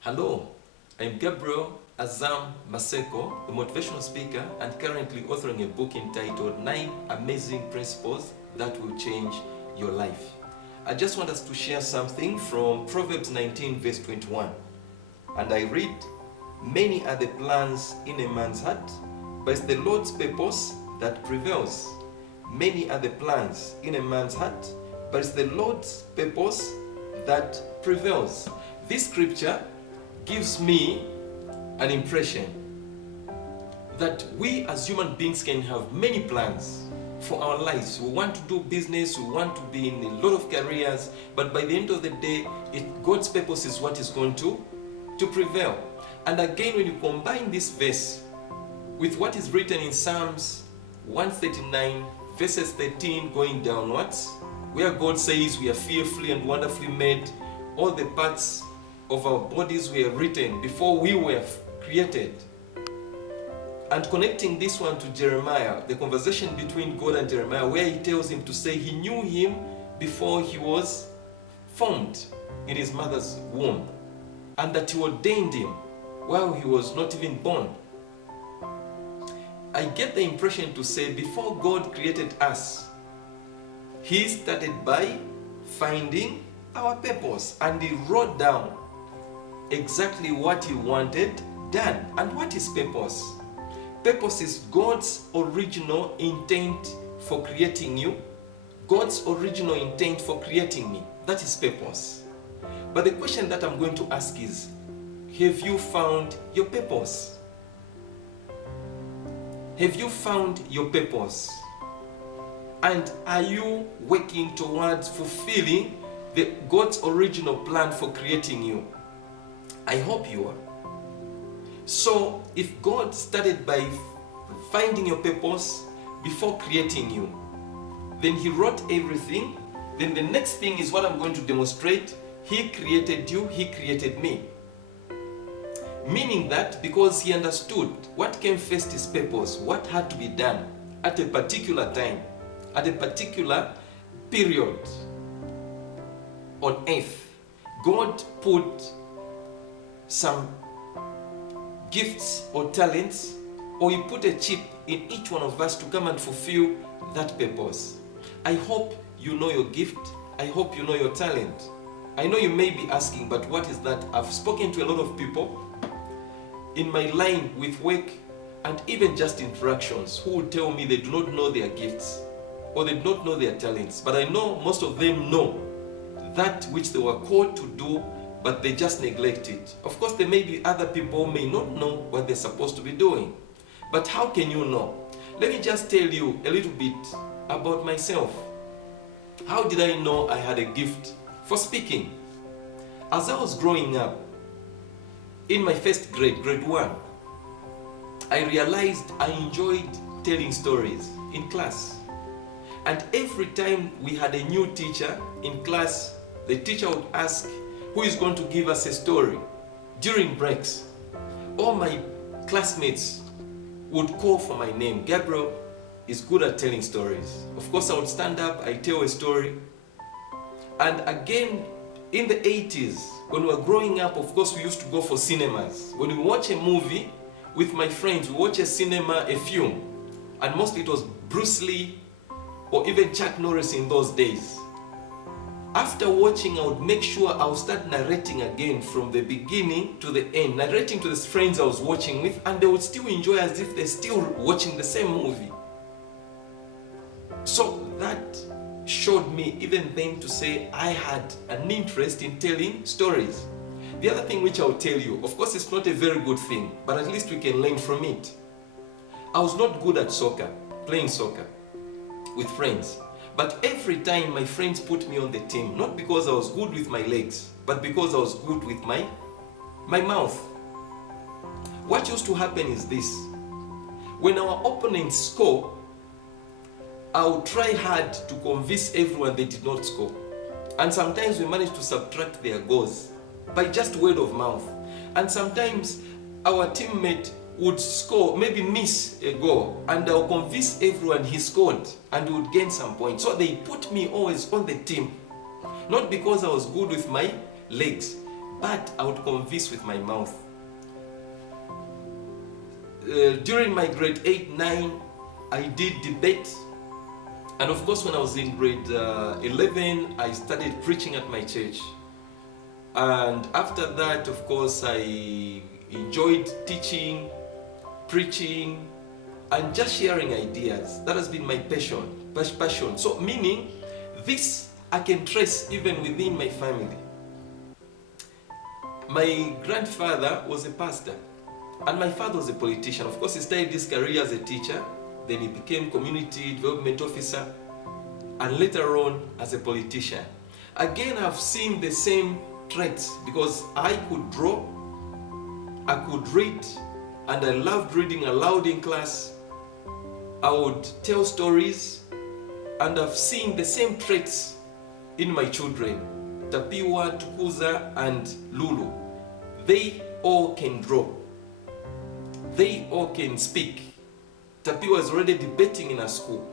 Hello, I'm Gabriel Azam Maseko, a motivational speaker and currently authoring a book entitled 9 Amazing Principles That Will Change Your Life. I just want us to share something from Proverbs 19 verse 21. And I read, "Many are the plans in a man's heart, but it's the Lord's purpose that prevails." Many are the plans in a man's heart, but it's the Lord's purpose that prevails. This scripture gives me an impression that we as human beings can have many plans for our lives. We want to do business, we want to be in a lot of careers, but by the end of the day, God's purpose is what is going to prevail. And again, when you combine this verse with what is written in Psalms 139 verses 13 going downwards, where God says we are fearfully and wonderfully made, all the parts of our bodies were written before we were created. And connecting this one to Jeremiah, the conversation between God and Jeremiah, where he tells him to say he knew him before he was formed in his mother's womb, and that he ordained him while he was not even born. I get the impression to say before God created us, he started by finding our purpose, and he wrote down exactly what he wanted done. And what is purpose? Purpose is God's original intent for creating you, God's original intent for creating me. That is purpose. But the question that I'm going to ask is, have you found your purpose? Have you found your purpose? And are you working towards fulfilling God's original plan for creating you? I hope you are. So, if God started by finding your purpose before creating you, then he wrote everything, then the next thing is what I'm going to demonstrate. He created you, he created me. Meaning that because he understood what came first is purpose, what had to be done at a particular time, at a particular period on earth, God put some gifts or talents, or he put a chip in each one of us to come and fulfill that purpose. I hope you know your gift. I hope you know your talent. I know you may be asking, but what is that? I've spoken to a lot of people in my line with work and even just interactions who will tell me they do not know their gifts or they do not know their talents. But I know most of them know that which they were called to do, but they just neglect it. Of course, there may be other people who may not know what they're supposed to be doing. But how can you know? Let me just tell you a little bit about myself. How did I know I had a gift for speaking? As I was growing up, in my first grade, grade 1, I realized I enjoyed telling stories in class. And every time we had a new teacher in class, the teacher would ask, who is going to give us a story? During breaks, all my classmates would call for my name. Gabriel is good at telling stories. Of course, I would stand up, I tell a story. And again, in the 80s, when we were growing up, of course, we used to go for cinemas. When we watch a movie with my friends, we watch a cinema, a film. And mostly it was Bruce Lee or even Chuck Norris in those days. After watching, I would make sure I would start narrating again from the beginning to the end, narrating to the friends I was watching with, and they would still enjoy as if they're still watching the same movie. So that showed me even then to say I had an interest in telling stories. The other thing which I'll tell you, of course it's not a very good thing, but at least we can learn from it. I was not good at soccer, playing soccer with friends. But every time my friends put me on the team, not because I was good with my legs, but because I was good with my mouth. What used to happen is this. When our opponents score, I would try hard to convince everyone they did not score. And sometimes we managed to subtract their goals by just word of mouth. And sometimes our teammate would score, maybe miss a goal, and I'll convince everyone he scored and would gain some points. So they put me always on the team Not because I was good with my legs, but I would converse with my mouth. During my grade 8, 9, I did debate. And of course, when I was in grade 11, I started preaching at my church. And after that, of course, I enjoyed teaching, preaching, and just sharing ideas. That has been my passion. So meaning, this I can trace even within my family. My grandfather was a pastor, and my father was a politician. Of course, he started his career as a teacher, then he became community development officer, and later on as a politician. Again, I've seen the same traits because I could draw, I could read, and I loved reading aloud in class. I would tell stories, and I've seen the same traits in my children, Tapiwa, Tukuza, and Lulu. They all can draw. They all can speak. Tapiwa is already debating in a school.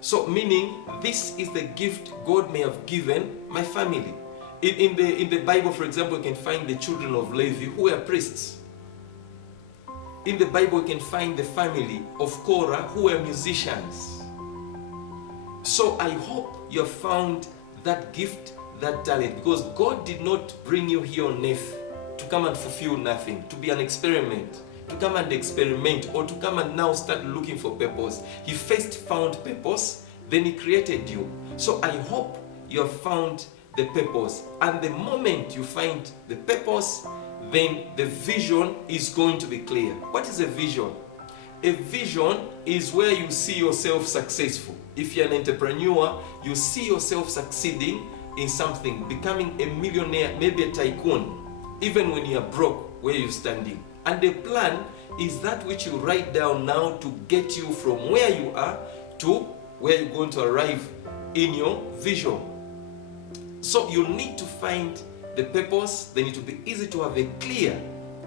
So meaning, this is the gift God may have given my family. In the Bible, for example, you can find the children of Levi who were priests. In the Bible, you can find the family of Korah who were musicians. So I hope you have found that gift, that talent, because God did not bring you here on earth to come and fulfill nothing, to be an experiment, to come and experiment, or to come and now start looking for purpose. He first found purpose, then He created you. So I hope you have found the purpose. And the moment you find the purpose, then the vision is going to be clear. What is a vision? A vision is where you see yourself successful. If you're an entrepreneur, you see yourself succeeding in something, becoming a millionaire, maybe a tycoon, even when you're broke, where you're standing. And the plan is that which you write down now to get you from where you are to where you're going to arrive in your vision. So you need to find the purpose, then it will be easy to have a clear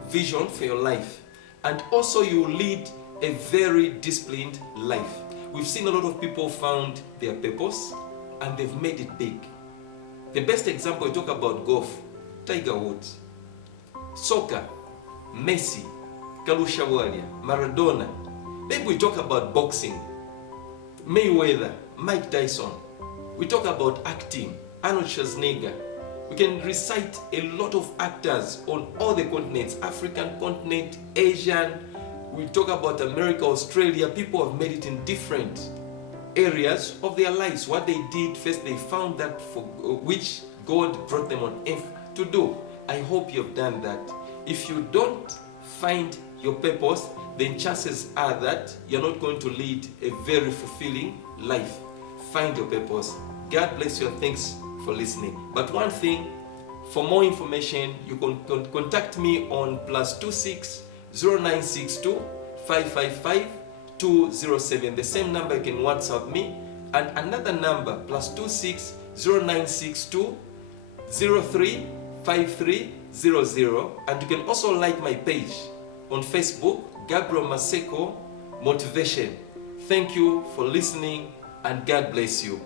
vision for your life. And also you lead a very disciplined life. We've seen a lot of people found their purpose and they've made it big. The best example, we talk about golf, Tiger Woods. Soccer, Messi, Kalusha Walia, Maradona. Maybe we talk about boxing, Mayweather, Mike Tyson. We talk about acting, Arnold Schwarzenegger. We can recite a lot of actors on all the continents, African continent, Asian. We talk about America, Australia. People have made it in different areas of their lives. What they did first, they found that for which God brought them on earth to do. I hope you've done that. If you don't find your purpose, then chances are that you're not going to lead a very fulfilling life. Find your purpose. God bless you and thanks for listening. But one thing, for more information, you can contact me on +26 0962 555 207. The same number, you can WhatsApp me. And another number, +26 0962 03 5300. And you can also like my page on Facebook, Gabriel Maseko Motivation. Thank you for listening and God bless you.